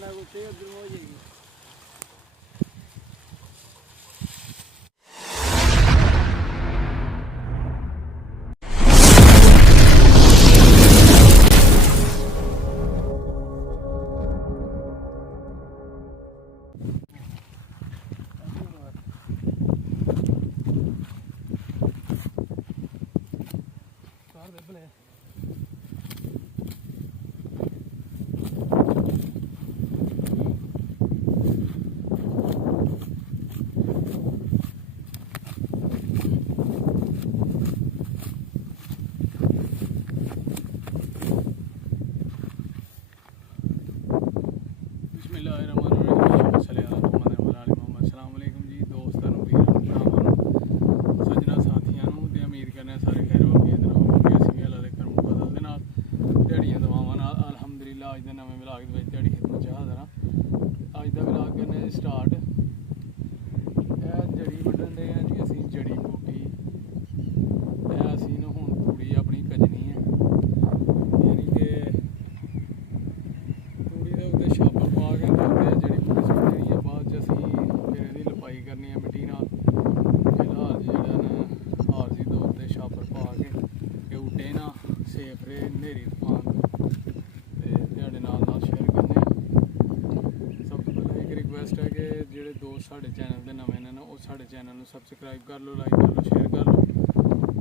ना कुत्ते उधर हो जाएगी। अज के नवे विलाग दिहाड़ी खिदमत च हाज़र हाँ। अज का विलाग करने स्टार्ट जड़ी वड्डन डे जी असी जड़ी बूटी असी ना हुण तूड़ी अपनी कजनी है यानी कि तूड़ी के उत्ते छापर पा के जड़ी बूटी सुट देनी है। बाद च असी फिर इहदी लपाई करनी है मिट्टी नाल। फिलहाल जेहड़ा ना आरजी तौर पर छापर पा के उड्डे ना सेफ रहे नेरी तूफान रिक्वेस्ट है कि जोड़े दोस्त साढ़े चैनल के नवे ने वो साढ़े चैनल को सबसक्राइब कर लो, लाइक कर लो, शेयर कर लो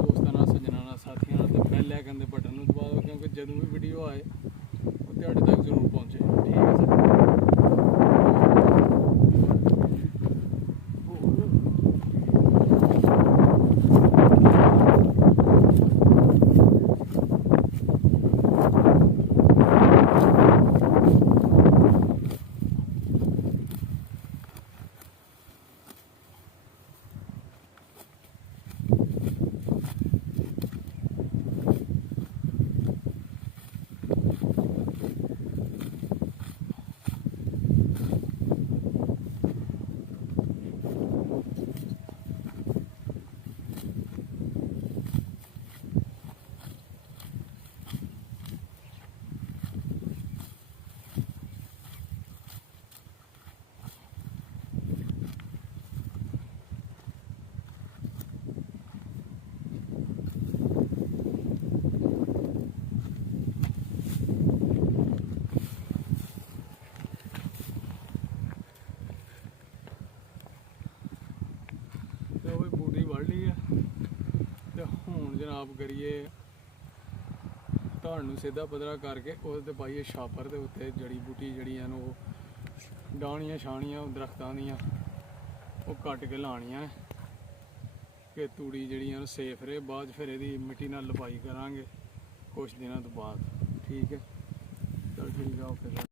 दोस्तों, सज्जनों, साथियों, बैल आइकन के बटन को दबा दो क्योंकि जदों भी वीडियो आए वो तुहाडे तक जरूर पहुँचे। ठीक है सर। जनाब करिए धान सीधा पद्धरा करके उहदे पाइए छापर के उत्ते जड़ी बूटी जड़ियां डाहनियां छानियां दरख्तां दियां वो कट के लानियां कि तूड़ी जड़ियां सेफ रहे। बाद फिर यदी मिट्टी नाल लपाई करांगे कुछ दिनों तो बाद। ठीक है, चल ठीक है, ओके।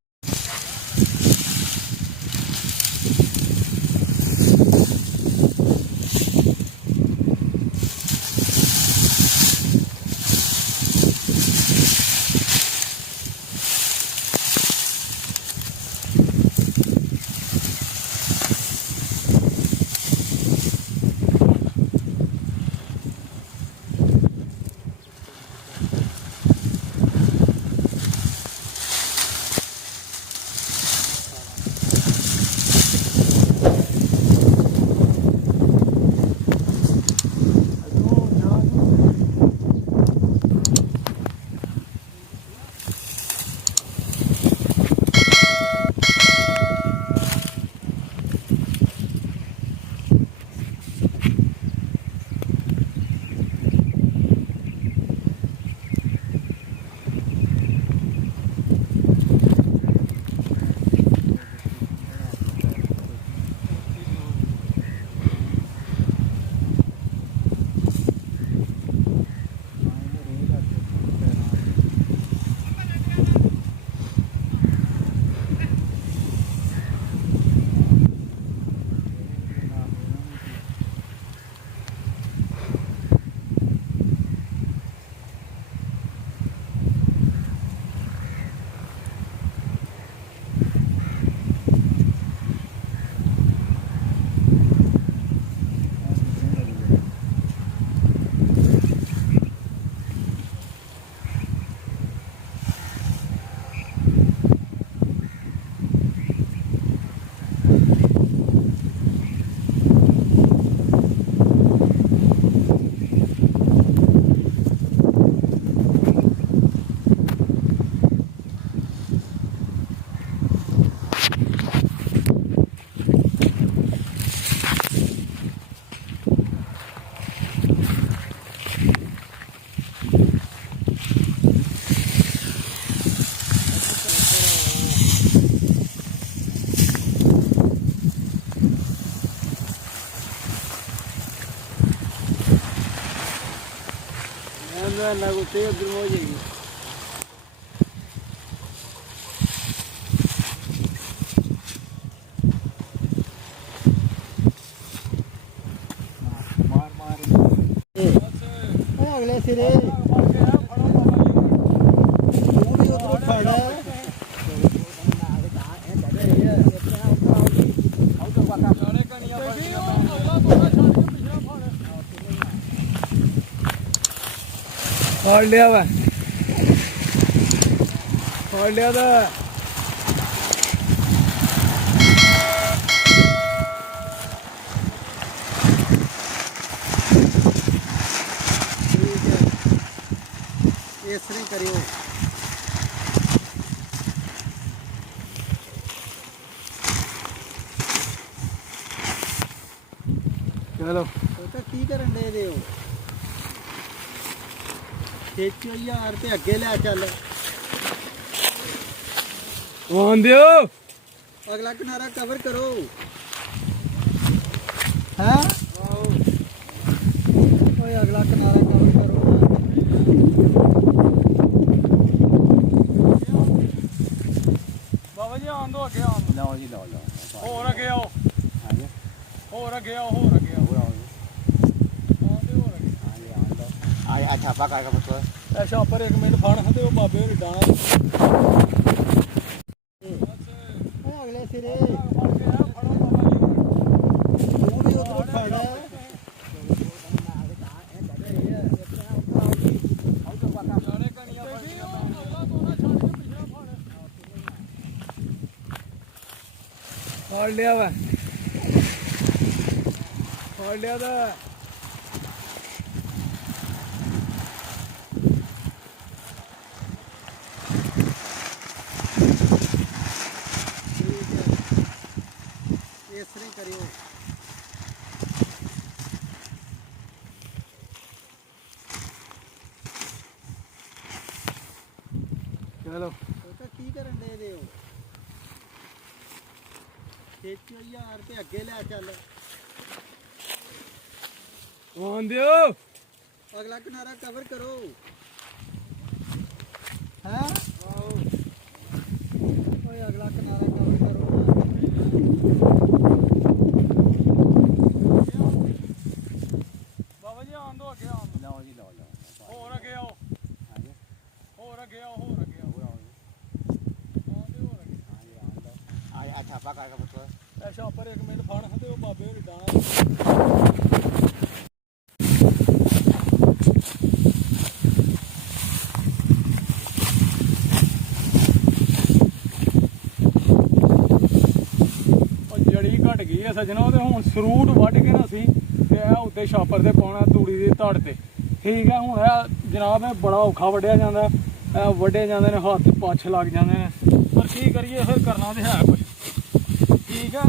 ਦਾ ਇੰਨਾ ਕੁੱਤੇ ਉਧਰ ਹੋ ਜਾਏਗੀ। ਮਾਰ ਮਾਰ ਅਗਲੇ ਸਿਰੇ ਉਹ ਵੀ ਉਧਰ ਖੜਾ ਫੜ ਲਿਆ ਵਾ ਫੜ ਲਿਆ ਤਾਂ ਇਸ ਤਰ੍ਹਾਂ ਕਰਿਓ। ਚਲੋ ਉਹ ਤਾਂ ਕੀ ਕਰਨ ਦੇ ਦੇ ਹੋ ਖੇਚੋ ਯਾਰ ਤੇ ਅੱਗੇ ਲੈ ਚੱਲ। ਆਉਣ ਦਿਓ ਅਗਲਾ ਕਿਨਾਰਾ ਕਵਰ ਕਰੋ। ਹਾਂ ਓਏ ਅਗਲਾ ਕਿਨਾਰਾ ਕਵਰ ਕਰੋ। ਬਾਬਾ ਜੀ ਆਉਣ ਦੋ ਅੱਗੇ ਆਉਣ ਲਓ ਜੀ ਲਓ ਲਓ ਹੋਰ ਅੱਗੇ ਆਓ ਹਾਂਜੀ ਹੋਰ ਅੱਗੇ ਆਓ ਹੋਰ ਅੱਗੇ ਆਓ ਆਉਂਦੇ ਹੋਰ ਅੱਗੇ ਆ ਛਾਪਾ ਕਰਕੇ ਪੁੱਤ ਇਹ ਛਾਪਰ 1 ਮਿੰਟ ਫੜ ਤੇ ਉਹ ਬਾਬੇ ਹੋਰੀ ਡਾਣਾ ਅਗਲੇ ਸਿਰੇ ਫੜ ਕੇ ਆ ਫੜੋ ਬਾਬਾ ਜੀ ਉਹ ਵੀ ਉਧਰ ਖੜਾ ਜਾਣੇ ਕਣੀਆਂ ਪਈਆਂ ਅਗਲਾ ਦੋਨਾ ਛੱਡ ਕੇ ਪਿਛਲਾ ਫੜ ਲਿਆ ਵਾ ਫੜ ਲਿਆ ਤਾਂ ਇਸ ਤਰ੍ਹਾਂ ਕਰਿਓ। ਚਲੋ ਉਹ ਤਾਂ ਕੀ ਕਰਨ ਦੇ ਦੇ ਹੋ ਖੇਚੋ ਯਾਰ ਤੇ ਅੱਗੇ ਲੈ ਚੱਲ। ਆਉਣ ਦਿਓ ਅਗਲਾ ਕਿਨਾਰਾ ਕਵਰ ਕਰੋ। ਹਾਂ ਓਏ ਅਗਲਾ ਕਿਨਾਰਾ ਕਵਰ ਕਰੋ। ਬਾਬਾ ਜੀ ਆਉਣ ਦੋ ਅੱਗੇ ਆਉਣ ਲਓ ਜੀ ਲਓ ਲਓ ਹੋਰ ਅੱਗੇ ਆਓ ਹਾਂਜੀ ਹੋਰ ਅੱਗੇ ਆਓ ਹੋਰ ਅੱਗੇ ਆਓ ਆਉਂਦੇ ਹੋਰ ਅੱਗੇ ਆ ਛਾਪਾ ਕਰਕੇ ਪੁੱਤ ਇਹ ਛਾਪਰ 1 ਮਿੰਟ ਫੜ ਤੇ ਉਹ ਬਾਬੇ ਹੋਰੀ ਡਾਣਾ ਜੜੀ ਘਟ ਗਈ ਹੈ ਸਜਣੋ ਤੇ ਹੁਣ ਸਰੂਟ ਵੱਢ ਕੇ ਨਾ ਅਸੀਂ ਤੇ ਇਹ ਉੱਤੇ ਛਾਪਰ ਤੇ ਪਾਉਣਾ ਤੂੜੀ ਦੀ ਧੜ ਤੇ ਠੀਕ ਹੈ। ਹੁਣ ਇਹ ਜਨਾਬ ਇਹ ਬੜਾ ਔਖਾ ਵੱਢਿਆ ਜਾਂਦਾ ਇਹ ਵੱਢੇ ਜਾਂਦੇ ਨੇ ਹੱਥ ਪੱਛ ਲੱਗ ਜਾਂਦੇ ਨੇ ਪਰ ਕੀ ਕਰੀਏ ਫਿਰ ਕਰਨਾ ਤੇ ਹੈ ਕੁਝ ਠੀਕ ਹੈ।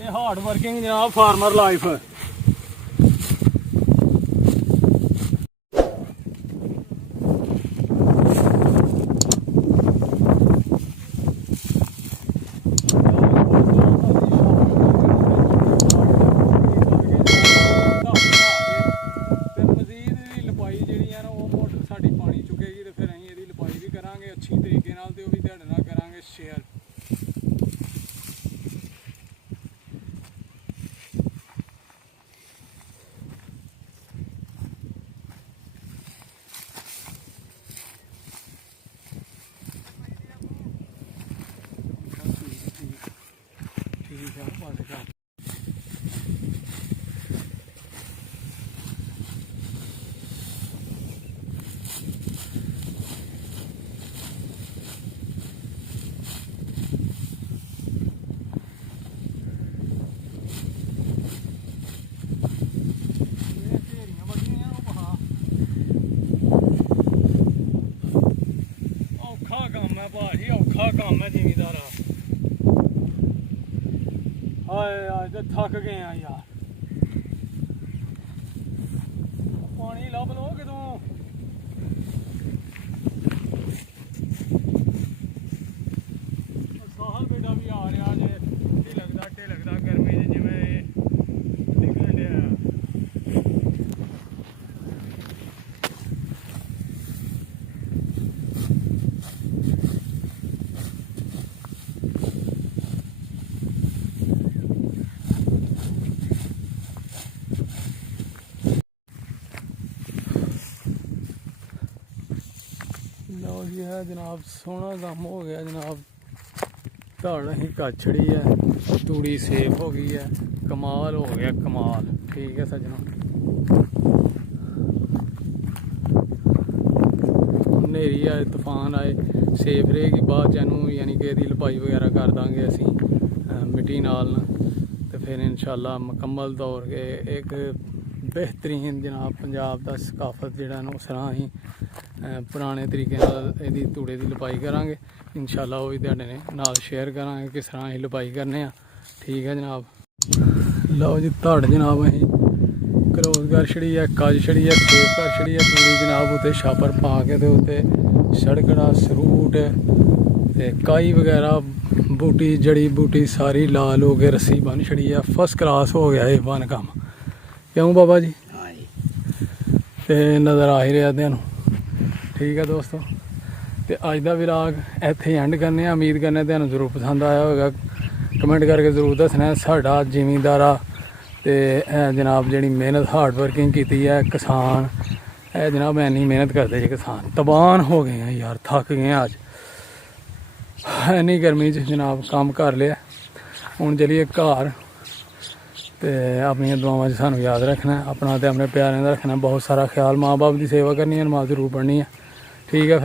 ਇਹ ਹਾਰਡ ਵਰਕਿੰਗ ਜਨਾਬ ਫਾਰਮਰ ਲਾਈਫ ਅੱਛੀ ਤਰੀਕੇ ਨਾਲ ਤੇ ਉਹ ਵੀ ਤੁਹਾਡੇ ਨਾਲ ਕਰਾਂਗੇ ਸ਼ੇਅਰ। ਠੀਕ ਹੈ ਪਾਸ ਕਰ ਭਾਜੀ ਔਖਾ ਕੰਮ ਹੈ ਜ਼ਿਮੀਦਾਰਾ ਹਾਏ ਅੱਜ ਤੇ ਥੱਕ ਗਏ ਆ ਯਾਰ ਪਾਣੀ ਲੱਭ ਲੋ ਕਿਦੋਂ ਸਾਹਲ ਬੇਟਾ ਵੀ ਆ ਰਿਹਾ ਜੇ ਢਿਲਕਦਾ ਗਰਮੀ 'ਚ ਜਿਵੇਂ ਡਿੱਗਣ ਡਿਆ ਲਓ ਜੀ ਹੈ ਜਨਾਬ, ਸੋਹਣਾ ਕੰਮ ਹੋ ਗਿਆ ਜਨਾਬ। ਧੜ ਅਸੀਂ ਕੱਚ ਛੜੀ ਹੈ, ਤੂੜੀ ਸੇਫ ਹੋ ਗਈ ਹੈ, ਕਮਾਲ ਹੋ ਗਿਆ ਕਮਾਲ। ਠੀਕ ਹੈ ਸੱਜਣੋ, ਹਨੇਰੀ ਆਏ ਤੂਫਾਨ ਆਏ ਸੇਫ ਰਹੇਗੀ। ਬਾਅਦ ਚ ਇਹਨੂੰ ਯਾਨੀ ਕਿ ਇਹਦੀ ਲਪਾਈ ਵਗੈਰਾ ਕਰ ਦਾਂਗੇ ਅਸੀਂ ਮਿੱਟੀ ਨਾਲ ਤੇ ਫਿਰ ਇਨਸ਼ਾਅੱਲਾ ਮੁਕੰਮਲ ਤੌਰ ਕੇ ਇੱਕ ਬਿਹਤਰੀਨ ਜਨਾਬ ਪੰਜਾਬ ਦਾ ਸਕਾਫਤ ਜਿਹੜਾ ਨੂੰ ਉਸ ਤਰ੍ਹਾਂ ਅਸੀਂ ਪੁਰਾਣੇ ਤਰੀਕੇ ਨਾਲ ਇਹਦੀ ਤੂੜੇ ਦੀ ਲਪਾਈ ਕਰਾਂਗੇ ਇਨਸ਼ਾਅੱਲਾ। ਉਹ ਵੀ ਤੁਹਾਡੇ ਨਾਲ ਸ਼ੇਅਰ ਕਰਾਂਗੇ ਕਿਸ ਤਰ੍ਹਾਂ ਅਸੀਂ ਲਪਾਈ ਕਰਨੇ ਆ। ਠੀਕ ਹੈ ਜਨਾਬ। ਲਓ ਜੀ ਧੜ ਜਨਾਬ ਅਸੀਂ ਕਰੋਸ ਕਰ ਛੜੀ ਹੈ, ਕੱਜ ਛੜੀ ਹੈ, ਸੇਫ ਕਰ ਛੜੀ ਹੈ ਤੂੜੀ ਜਨਾਬ। ਉੱਤੇ ਛਾਪਰ ਪਾ ਕੇ ਤੇ ਉੱਤੇ ਸੜਕੜਾ ਸਰੂਟ ਤੇ ਕਾਈ ਵਗੈਰਾ ਬੂਟੀ ਜੜੀ ਬੂਟੀ ਸਾਰੀ ਲਾਲ ਹੋ ਕੇ ਰੱਸੀ ਬੰਨ ਛੜੀ ਹੈ। ਫਸਟ ਕਲਾਸ ਹੋ ਗਿਆ ਇਹ ਬਨ ਕੰਮ, ਕਿਉਂ ਬਾਬਾ ਜੀ? ਤੇ ਨਜ਼ਰ ਆ ਹੀ ਰਿਹਾ ਤੁਹਾਨੂੰ। ਠੀਕ ਹੈ ਦੋਸਤੋ, ਤੇ ਅੱਜ ਦਾ ਵਿਲਾਗ ਇੱਥੇ ਐਂਡ ਕਰਨੇ ਆ। ਉਮੀਦ ਕਰਨੇ ਤੁਹਾਨੂੰ ਜ਼ਰੂਰ ਪਸੰਦ ਆਇਆ ਹੋਵੇਗਾ। ਕਮੈਂਟ ਕਰਕੇ ਜ਼ਰੂਰ ਦੱਸਣਾ ਸਾਡਾ ਜ਼ਿਮੀਂਦਾਰਾ ਤੇ ਇਹ ਜਨਾਬ ਜਿਹੜੀ ਮਿਹਨਤ ਹਾਰਡ ਵਰਕਿੰਗ ਕੀਤੀ ਹੈ ਕਿਸਾਨ, ਇਹ ਜਨਾਬ ਇੰਨੀ ਮਿਹਨਤ ਕਰਦੇ ਜੀ ਕਿਸਾਨ। ਤਬਾਨ ਹੋ ਗਏ ਆ ਯਾਰ, ਥੱਕ ਗਏ ਆ ਅੱਜ ਇੰਨੀ ਗਰਮੀ 'ਚ ਜਨਾਬ। ਕੰਮ ਕਰ ਲਿਆ, ਹੁਣ ਚਲੀਏ ਘਰ। ਤੇ ਆਪਣੀਆਂ ਦੁਆਵਾਂ 'ਚ ਸਾਨੂੰ ਯਾਦ ਰੱਖਣਾ, ਆਪਣਾ ਤੇ ਆਪਣੇ ਪਿਆਰਿਆਂ ਦਾ ਰੱਖਣਾ ਬਹੁਤ ਸਾਰਾ ਖਿਆਲ। ਮਾਂ ਬਾਪ ਦੀ ਸੇਵਾ ਕਰਨੀ ਹੈ, ਨਮਾਜ਼ ਜ਼ਰੂਰ ਪੜ੍ਹਨੀ ਹੈ। ਠੀਕ ਹੈ।